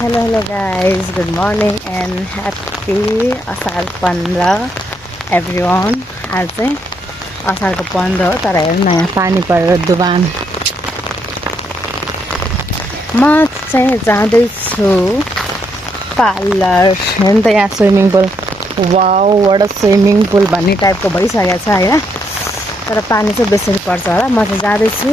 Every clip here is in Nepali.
Hello guys, good morning and happy असार 15 everyone. आज चाहिँ असारको 15 हो तर हेर्नु न यहाँ पानी परेर दुबान। म चाहिँ जाँदैछु पार्लर। हेर्नु त यहाँ swimming pool, wow what a swimming pool भन्ने टाइपको भइसकेको छ हैन, तर पानी चाहिँ बेसी पर्छ होला। म चाहिँ जाँदैछु।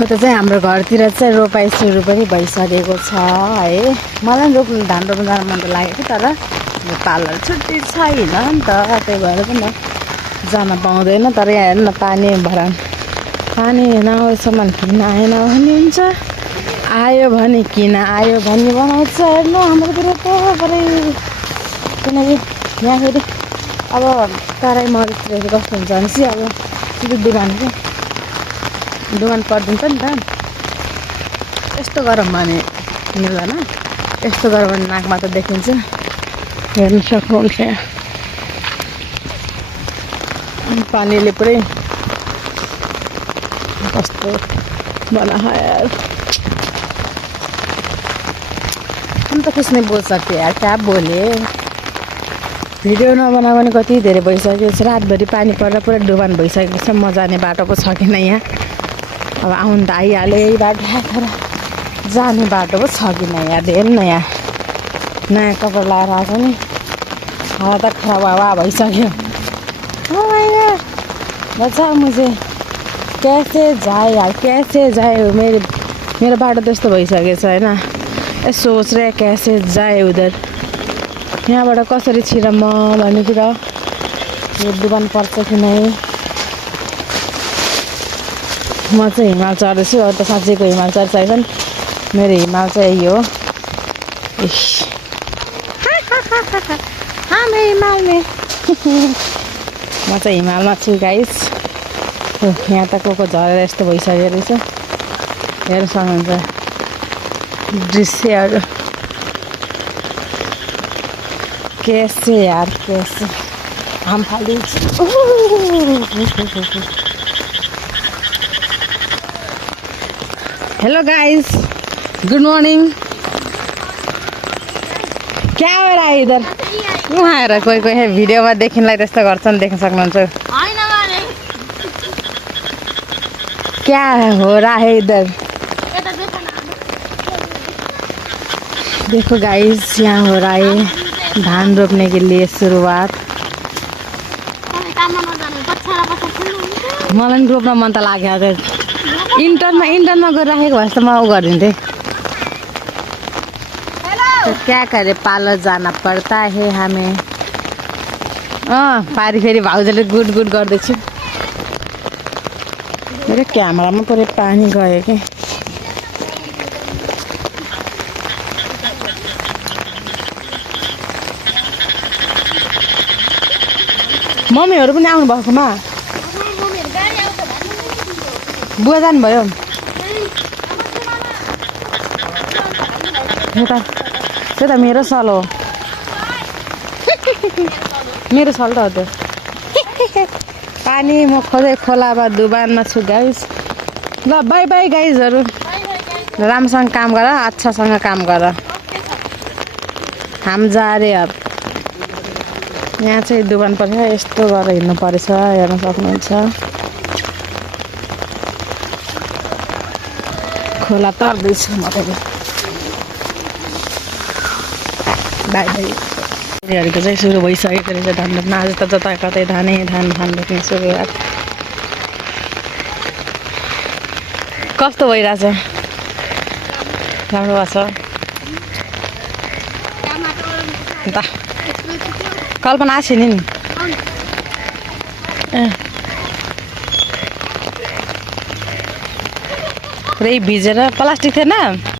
उता चाहिँ हाम्रो घरतिर चाहिँ रोपाइ सुरु पनि भइसकेको छ है। मलाई धान रोप्न जान मन त लागेको तर यो पार्लर छुट्टी छैन नि त, त्यही भएर पनि जान पाउँदैन। तर यहाँ हेर्नु न पानी भरान, पानी नआएसम्म किन आएन भन्ने हुन्छ, आयो भने किन आयो भन्ने बनाउँछ। हेर्नु हाम्रोतिर त परै, किनकि यहाँ फेरि अब तराई मधेसतिर कस्तो हुन्छ भनेपछि अब सिधै दुमान परिदिन्छ नि त। यस्तो गरम भने मिल्दैन, यस्तो गरम भने नाकमा त देखिन्छ। हेर्नु सक्नुहुन्छ पानीले पुरै कस्तो बना यार। हम तो कुछ नहीं बोल सकते यार, क्या बोले। भिडियो नबनायो भने कति धेरै भइसक्यो। रातभरि पानी परेर पुरा डुबान भइसकेको छ। म जाने बाटो पो छ कि नै यहाँ। अब आउनु त आइहाल्यो यही बाटो, तर जाने बाटो पो छ कि नै यहाँ। हेर्नु न यहाँ नयाँ कपडा लगाएर आएको नि, हावा त खराब हावा भइसक्यो। ओ माय गॉड, बच्चा मुझे कैसे जाए यार, कैसे जाए। मेरो बाटो त्यस्तो भइसकेको छ हैन। ए सोच रहे कैसे जाए उधर, यहाँबाट कसरी छिरम भन्ने कुरा। यो डुबान पर्छ कि नै। म चाहिँ हिमाल चढ्दैछु। अरू त साँच्चैको हिमाल चढिसकेछन्। मेरो हिमाल चाहिँ यही हो। हाम्रो हिमालमा म चाहिँ हिमालमा छु गाइस। यहाँ त को झरेर यस्तो भइसकेको रहेछ। हेर्नु सक्नुहुन्छ दृश्यहरू। कैसे यार कैसे हम फालिन्छ। Hello guys, good morning. क्या हो रहा है इधर? वहाँ हेर कोही कोही भिडियोमा देखिनलाई त्यस्तो गर्छन्, देख्न सक्नुहुन्छ। क्या हो रहा है इधर? देखो गाइस, यहाँ हो रहा है धान रोपने के लिए शुरुआत। मलाई रोप्न मन त लाग्यो। इन्टरमा गरिराखेको भए त म उ गरिदिन्थेँ। तो क्या करे, पार्लर जाना पड़ता है हमें। पारी फेरि भाउजूले गुड गुड गर्दैछु। मेरो क्यामेरामा पुरै पानी गयो कि। मम्मीहरू पनि आउनु भएकोमा बुवा जानुभयो। त्यो त मेरो सल हो। मेरो सल त हो त्यो। पानी म खोलामा दुबानमा छु गाइस। ल बाई बाई गाइजहरू, राम्रोसँग काम गर, अच्छासँग काम गर। हम जा रे अब। यहाँ चाहिँ दुबान पर्छ, यस्तो गरेर हिँड्नु परेछ। हेर्न सक्नुहुन्छ खोला तर्दैछु म त। By by. हरूको चाहिँ सुरु भइसकेको रहेछ धान रोप्न। आज त जता कतै धान रोप्ने सुरुवात। कस्तो भइरहेछ? राम्रो भएको छ त। कल्पना आछि नि। पुरै भिजेर प्लास्टिक थिएन।